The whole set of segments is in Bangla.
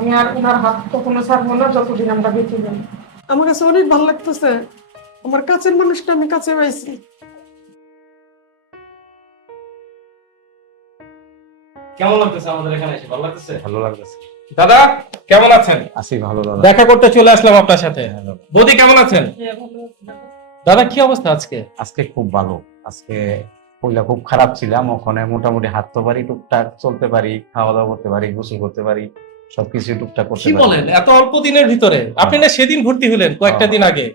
আমি আর ওনার হাত কখনো ছাড়বো না যতদিন আমরা বেঁচে যাই। আমার কাছে অনেক ভালো লাগতেছে। আমার কাছের মানুষটা আমি কাছে পাইছি। কেমন লাগতেছে আমাদের এখানে এসে? ভালো লাগতেছে? ভালো লাগতেছে। দাদা কেমন আছেন? আছি ভালো দাদা। দেখা করতে চলে আসলাম আপনার সাথে। বৌদি কেমন আছেন? দাদা। কি অবস্থা আজকে? আজকে খুব ভালো। আজকে পয়লা খুব খারাপ ছিলাম। ওখানে মোটামুটি হাঁটতে পারি টুকটাক চলতে পারি খাওয়া দাওয়া করতে পারি গোসল করতে পারি। সবকিছু টুকটাক করতে কি বলেন? এত অল্প দিনের ভিতরে। আপনি না সেদিন ভর্তি হলেন কয়েকটা দিন আগে।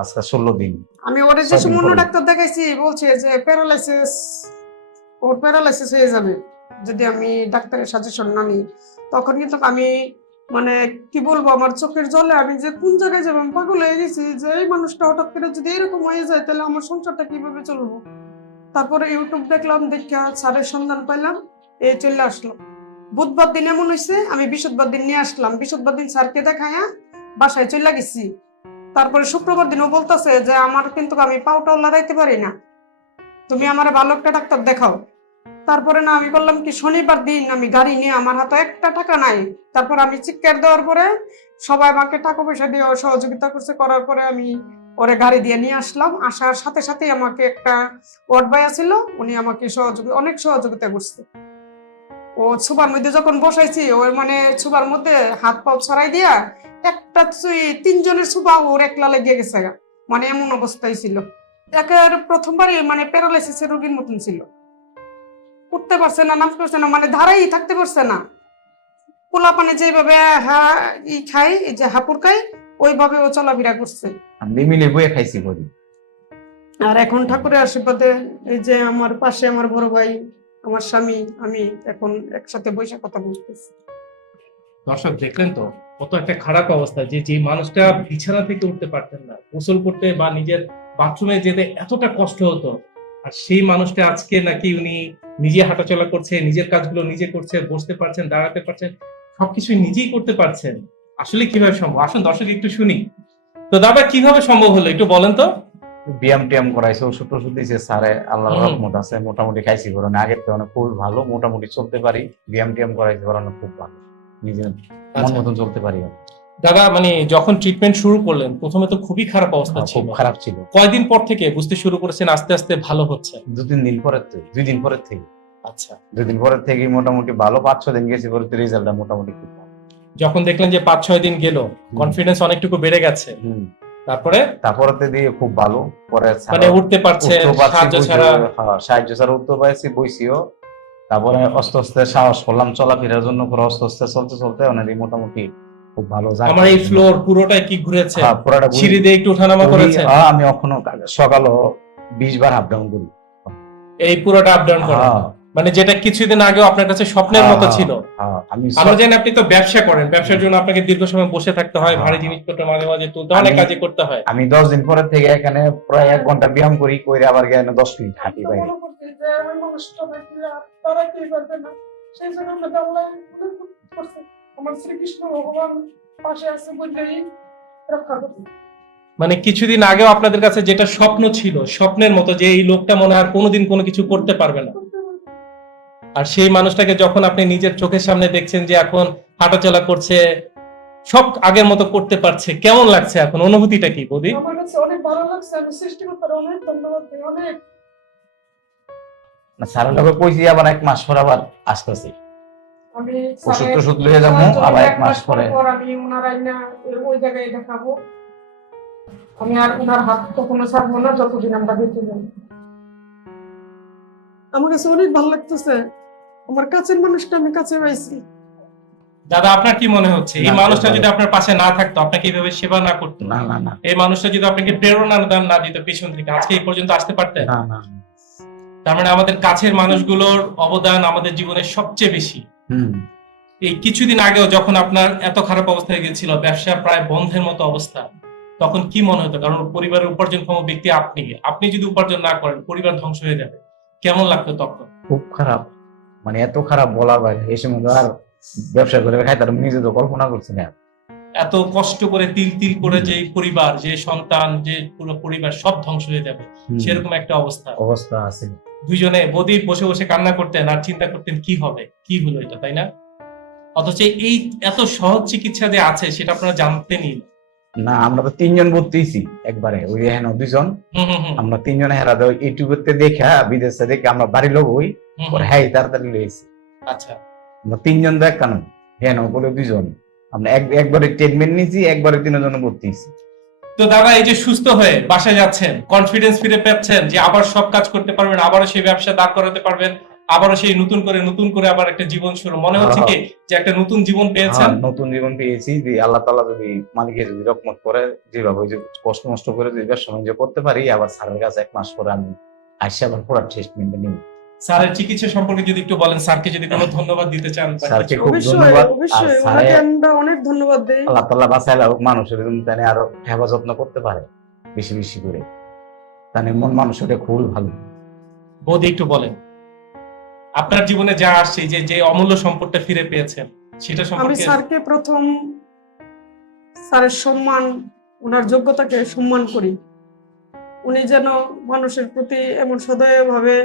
আজকে ষোলো দিন। আমি ওরে যে সুমন্য ডাক্তার দেখাইছি বলছে যে প্যারালাইসিস ওর প্যারালাইসিস হয়ে যাবে। যদি আমি ডাক্তারের সাজেশন না নিই তখন কিন্তু আমি মানে কি বলব আমার চোখের জলে আমি যে কোন জায়গায় যাব পাগল হয়ে গেছি যে এই মানুষটা হঠাৎ করে যদি এরকম হয়ে যায় তাহলে আমার সংসারটা কীভাবে চলবো? তারপরে ইউটিউব দেখলাম দেখা স্যারের সন্ধান পাইলাম এই চলে আসলাম বুধবার দিন এমন হয়েছে আমি বৃহস্পতিবার দিন নিয়ে আসলাম। বৃহস্পতিবার দিন স্যারকে দেখায়া বাসায় চলে গেছি। তারপরে শুক্রবার দিনও বলতেছে যে, আমার কিন্তু আমি পাউটাও লড়াইতে পারি না। তুমি আমার ভালো একটা ডাক্তার দেখাও। তারপরে না, আমি বললাম কি, শনিবার দিন আমি গাড়ি নিয়ে, আমার হাতে একটা টাকা নাই। তারপর আমি চিৎকার দেওয়ার পরে সবাই আমাকে টাকা পয়সা দিয়ে সহযোগিতা করছে, করার পরে আমি ওরে গাড়ি দিয়ে নিয়ে আসলাম। আসার সাথে সাথে আমাকে একটা ওয়ার্ড বয় ছিল, উনি আমাকে সহযোগিতা অনেক সহযোগিতা করছে। ও ছুবার মধ্যে যখন বসাইছি ওর মানে ছুবার মধ্যে হাত পাও ছড়াই দিয়া একটা তিনজনের সুবা ওর একলা লেগে গেছে মানে এমন অবস্থায় ছিল। একের প্রথমবারই মানে প্যারালাইসিসের রোগীর মতন ছিল। উঠতে পারছে না নামতে পারছে না মানে ধারাই থাকতে পারছে না। পোলা পানে যেভাবে হা ই খাই এই যে হাপুর খাই ওইভাবে ও চলাফেরা করছে। আমি মিলে বয়ে খাইছি বলি। আর এখন ঠাকুরের আশীর্বাদে এই যে আমার পাশে আমার বড় ভাই আমার স্বামী, আমি এখন একসাথে বসে কথা বলতেছি। দর্শক, দেখলেন তো, কত একটা খারাপ অবস্থা যে যে মানুষটা বিছানা থেকে উঠতে পারতেন না, গোসল করতে বা নিজের বাথরুমে যেতে এতটা কষ্ট হতো। আর সেই মানুষটা আজকে নাকি উনি নিজে হাঁটাচলা করছে, নিজের কাজগুলো নিজে করছে, বসতে পারছেন, দাঁড়াতে পারছেন সবকিছু নিজেই করতে পারছেন। আসলে কীভাবে সম্ভব? আসুন দর্শক, একটু শুনি। তো দাদা, কীভাবে সম্ভব হলো? একটু বলেন তো। ব্যায়াম টিয়াম করাইছে ওষুধ টষুধ দিয়েছে স্যারে আল্লাহর হুম। রহমত আছে মোটামুটি খাইছি কারণ আগের থেকে অনেক খুবই ভালো মোটামুটি চলতে পারি। ব্যায়াম টিয়াম করাইছে কারণ খুব ভালো। মন আচ্ছা। মতন চলতে পারি দাদা মানে যখন ট্রিটমেন্ট শুরু করলেন প্রথমে তো খুবই খারাপ অবস্থা খুব ছিল। খারাপ ছিল। কয়দিন পর থেকে বুঝতে শুরু করেছেন আস্তে আস্তে ভালো হচ্ছে? দু তিন দিন পরের থেকে দুই দিন পরের থেকে। আচ্ছা। দুই দিন পরের থেকে মোটামুটি ভালো পাঁচ ছ দিন গেছি পরে রেজাল্টটা মোটামুটি খুব যখন দেখলেন যে পাঁচ ছয় দিন গেল কনফিডেন্স অনেকটুকু বেড়ে গেছে। হুম। তারপরে? তারপরে দিয়ে খুব ভালো। পরে মানে উঠতে পারছে সাহায্য ছাড়া। হ্যাঁ, সাহায্য ছাড়া উঠতে পারছি বইছিও তারপরে আস্তে আস্তে সাহস করলাম চলাফেরার জন্য পরে আস্তে আস্তে চলতে চলতে অনেক মোটামুটি খুব ভালো যায় আমার এই ফ্লোর পুরোটাই কি ঘুরেছে? হ্যাঁ, পুরাটা সিঁড়ি দিয়ে একটু ওঠানামা করেছে হ্যাঁ, আমি এখনও সকালও বিশ বার আপ ডাউন করি। এই পুরোটা আপ ডাউন করা। মানে যেটা কিছুদিন আগে আপনার কাছে স্বপ্নের মতো হ্যাঁ, ছিল। হ্যাঁ, আমরা জানি আপনি তো ব্যবসা করেন। ব্যবসার জন্য আপনাকে দীর্ঘ সময় বসে থাকতে হয় হ্যাঁ, ভারী হ্যাঁ। জিনিসপত্র মাঝে মাঝে তুলতে হয়, অনেক কাজে করতে হয়। আমি দশ দিন পরে থেকে এখানে প্রায় এক ঘণ্টা ব্যায়াম করি করে আবার গিয়ে দশ মিনিট হাঁটি বাইরে। আমরা শ্রীকৃষ্ণ ভগবান পাশে আছে বললেই রক্ষা করবে মানে কিছুদিন আগেও আপনাদের কাছে যেটা স্বপ্ন ছিল স্বপ্নের মতো যে এই লোকটা মনে হয় কোনোদিন কোনো কিছু করতে পারবে না। আর সেই মানুষটাকে যখন আপনি নিজের চোখের সামনে দেখছেন যে এখন হাঁটাচলা করছে সব আগের মতো করতে পারছে কেমন লাগছে এখন? অনুভূতিটা কি বৌদি? আমার কাছে অনেক ভালো লাগছে আমি সৃষ্টিকর্তার অনেক ধন্যবাদ অনেক। না স্যারের লগে কইছি আবার এক মাস পর আবার আসতেছি। ওষুধ টষুধ যাব আবার এক মাস পরে। আমি ওনার আইনা ওই জায়গায় দেখাবো। আমি আর ওনার হাত কখনো ছাড়বো না যতদিন আমরা বেঁচে যাই আমার কাছে অনেক ভালো লাগতেছে। আমার কাছের মানুষটা আমি কাছে পাইছি দাদা আপনার কি মনে হচ্ছে? এই মানুষটা যদি আপনার পাশে না থাকতো আপনাকে এইভাবে সেবা না করতো? না না না। এই মানুষটা যদি আপনাকে প্রেরণা দান না দিত পিছন থেকে আজকে এই পর্যন্ত আসতে পারতেন? না না তার মানে আমাদের কাছের মানুষগুলোর অবদান আমাদের জীবনের সবচেয়ে বেশি। হুম। এই কিছুদিন আগেও যখন আপনার এত খারাপ অবস্থায় গেছিল ব্যবসা প্রায় বন্ধের মতো অবস্থা তখন কি মনে হতো? কারণ পরিবারের উপার্জনক্ষম ব্যক্তি আপনি। আপনি যদি উপার্জন না করেন পরিবার ধ্বংস হয়ে যাবে। কেমন লাগতো তখন? খুব খারাপ। মানে এত খারাপ বলার বাইরে এই সময় তো আর ব্যবসা করে খাই তার নিজে তো কল্পনা করছি না। এত কষ্ট করে তিল তিল করে যে পরিবার যে সন্তান যে পুরো পরিবার সব ধ্বংস হয়ে যাবে। সেরকম একটা অবস্থা। অবস্থা আছে। দুইজনে বদি বসে বসে কান্না করতেন আর চিন্তা করতেন কি হবে কি হলো এটা তাই না? অথচ এই এত সহজ চিকিৎসা যে আছে সেটা আপনারা জানতেনই না। না আমরা তো তিনজন ভর্তিছি একবারে ওই হেন হুম, আমরা তিনজন হেরা দেওয়া ইউটিউবেতে দেখা বিদেশে দেখে আমরা বাড়ি লোক পরে হ্যাঁ তাড়াতাড়ি লইছি আচ্ছা। আমরা তিনজন দেখানো হেন বলে দুজন আমরা এক একবারে ট্রিটমেন্ট নিয়েছি একবারে তিনজন ভর্তি তো দাদা এই যে সুস্থ হয়ে বাসায় যাচ্ছেন কনফিডেন্স ফিরে পাচ্ছেন যে আবার সব কাজ করতে পারবেন আবারও সেই ব্যবসা দাঁড় করাতে পারবেন আবারও সেই নতুন করে নতুন করে আবার একটা জীবন শুরু। মনে হচ্ছে কি যে একটা নতুন জীবন পেয়েছেন? হ্যাঁ, নতুন জীবন পেয়েছি। যে আল্লাহ তালা যদি মালিকে যদি রকমত করে যেভাবে ওই যে কষ্ট মষ্ট করে যদি ব্যবসা বাণিজ্য করতে পারি আবার স্যারের কাছে এক মাস পরে আমি আসি আবার পুরো ট্রিটমেন্ট নিই স্যারের চিকিৎসা সম্পর্কে যদি একটু বলেন স্যারকে যদি কোনো ধন্যবাদ দিতে চান স্যারকে খুব ধন্যবাদ। আর অবশ্যই। ওনাকে আমরা অনেক ধন্যবাদ দিই। আল্লাহ তাল্লাহ বাঁচাইলে হোক মানুষের জন্য তানে আরও সেবা যত্ন করতে পারে বেশি বেশি করে। তানে মন মানুষের খুবই ভালো। বৌদি একটু বলেন। আপনার জীবনে যা আসছে যে যে অমূল্য সম্পদটা ফিরে পেয়েছেন সেটা সম্পর্কে আমি স্যারকে প্রথম স্যারের সম্মান ওনার যোগ্যতাকে সম্মান করি। উনি যেন মানুষের প্রতি এমন সদয়ভাবে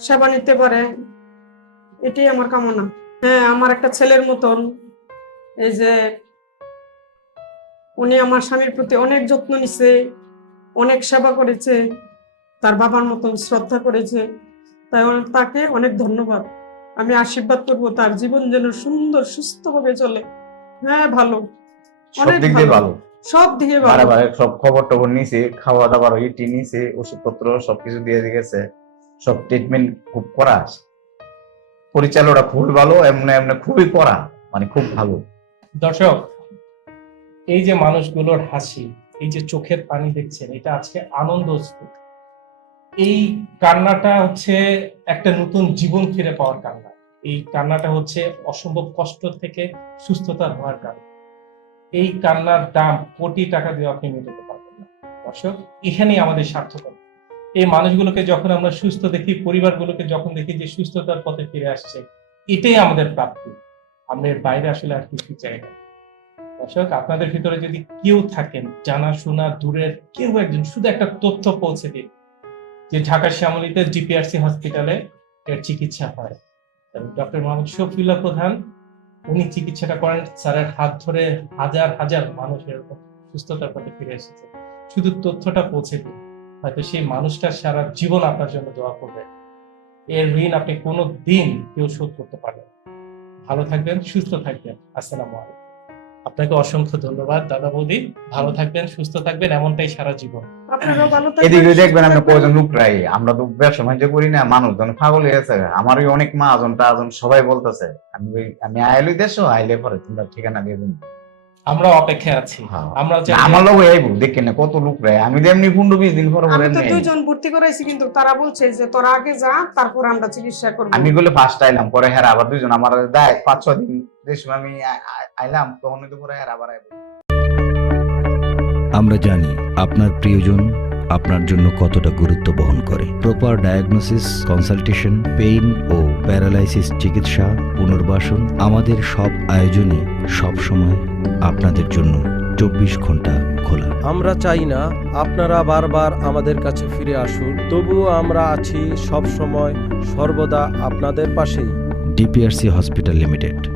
সেবা নিতে পারে এটাই আমার কামনা। হ্যাঁ আমার একটা ছেলের মতন এই যে উনি আমার স্বামীর প্রতি অনেক যত্ন নিছে অনেক সেবা করেছে তার বাবার মতন শ্রদ্ধা করেছে। তাই তাকে অনেক ধন্যবাদ। আমি আশীর্বাদ করব তার জীবন যেন সুন্দর সুস্থভাবে চলে। হ্যাঁ ভালো। অনেক ভালো। সব দিকে ভালো। বারে সব খবর টবর নিছে খাওয়া দাওয়ার ইটি নিছে ওষুধপত্র সবকিছু দিয়ে গেছে সব ট্রিটমেন্ট খুব করা। পরিচালকরা খুবই ভালো এমনি এমনি খুবই করা মানে খুব ভালো। দর্শক এই যে মানুষগুলোর হাসি এই যে চোখের পানি দেখছেন এটা আজকে আনন্দ। এই কান্নাটা হচ্ছে একটা নতুন জীবন ফিরে পাওয়ার কান্না। এই কান্নাটা হচ্ছে অসম্ভব কষ্ট থেকে সুস্থতা হওয়ার কান্না এই কান্নার দাম কোটি টাকা দিয়ে আপনি মেটাতে পারবেন না। দর্শক, এখানেই আমাদের সার্থকতা। এই মানুষগুলোকে যখন আমরা সুস্থ দেখি, পরিবারগুলোকে যখন দেখি যে সুস্থতার পথে ফিরে আসছে, এটাই আমাদের প্রাপ্তি। আমরা বাইরে আসলে আর কিছু চাই না। দর্শক, আপনাদের ভিতরে যদি কেউ থাকেন, জানা শোনা দূরের কেউ একজন, শুধু একটা তথ্য পৌঁছে দিন। যে ঢাকা শ্যামলীতে জিপিআরসি হসপিটালে এর চিকিৎসা হয়। ডক্টর মোহাম্মদ শফিউল্লাহ প্রধান, উনি চিকিৎসাটা করেন স্যারের হাত ধরে হাজার হাজার মানুষ এরকম সুস্থতার পথে ফিরে এসেছে। শুধু তথ্যটা পৌঁছে দিন, হয়তো সেই মানুষটার সারা জীবন আপনার জন্য দোয়া করবে। এর ঋণ আপনি কোনো দিন কেউ শোধ করতে পারবেন। ভালো থাকবেন, সুস্থ থাকবেন। আসসালামু আলাইকুম। আপনাকে অসংখ্য ধন্যবাদ দাদা বৌদি। ভালো থাকবেন সুস্থ থাকবেন এমনটাই সারা জীবন। আপনারাও ভালো থাকবেন এদিকে দেখবেন আমরা। কয়জন লোকরাই আমরা তো ব্যবসা বাণিজ্য করি না মানুষজন পাগল হয়ে গেছে। আমারই অনেক মা আজন টাজন সবাই বলতেছে আমি আমি আইলি দেশো আইলে পরে তোমরা ঠিকানা দিয়ে দিন। আমরা অপেক্ষায় আছি। হ্যাঁ। আমরা আমার লোক আইবো দেখেন না কত লোক রে আমি তো এমনি পনেরো বিশ দিন পরে আমি তো নেই। দুজন ভর্তি করাইছি কিন্তু তারা বলছে যে তোরা আগে যা তারপর আমরা চিকিৎসা করব। আমি গুলো ফার্স্ট আইলাম পরে হ্যাঁ আবার দুজন আমার দেয় পাঁচ ছ দিন দেশ আমি আইলাম তখন তো পরে হ্যাঁ আবার আইবো আমরা জানি আপনার প্রিয়জন আপনার জন্য কতটা গুরুত্ব বহন করে। প্রপার ডায়াগনোসিস কনসালটেশন পেইন ও প্যারালাইসিস চিকিৎসা পুনর্বাসন আমাদের সব আয়োজনে সব সময় আপনাদের জন্য চব্বিশ ঘণ্টা খোলা। আমরা চাই না আপনারা বারবার আমাদের কাছে ফিরে আসুন তবুও আমরা আছি সব সময় সর্বদা আপনাদের পাশেই। DPRC hospital limited